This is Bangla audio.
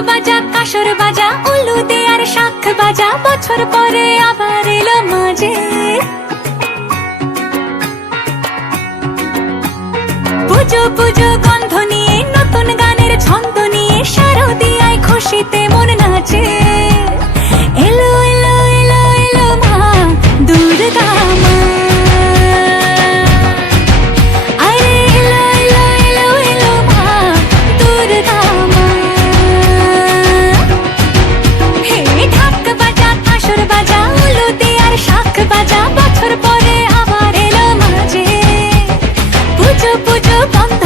বাজা কাসর বাজা উলু দে আর শাখ বাজা, বছর পরে আবার এলো মাঝে। পুজো পুজো গন্ধ নিয়ে নতুন গানের ছন্দ নিয়ে শারদিয়ায় খুশিতে মন নাচে। এলো এলো এলো এলো মা দুর্গা মা, আরে এলো এলো এলো এলো মা দুর্গা মা। হে ঢাক বাজা কাসর বাজা উলু দে আর শাখ বাজা, বছর পরে আবার এলো মাঝে। পুজো পুজো বন্ধ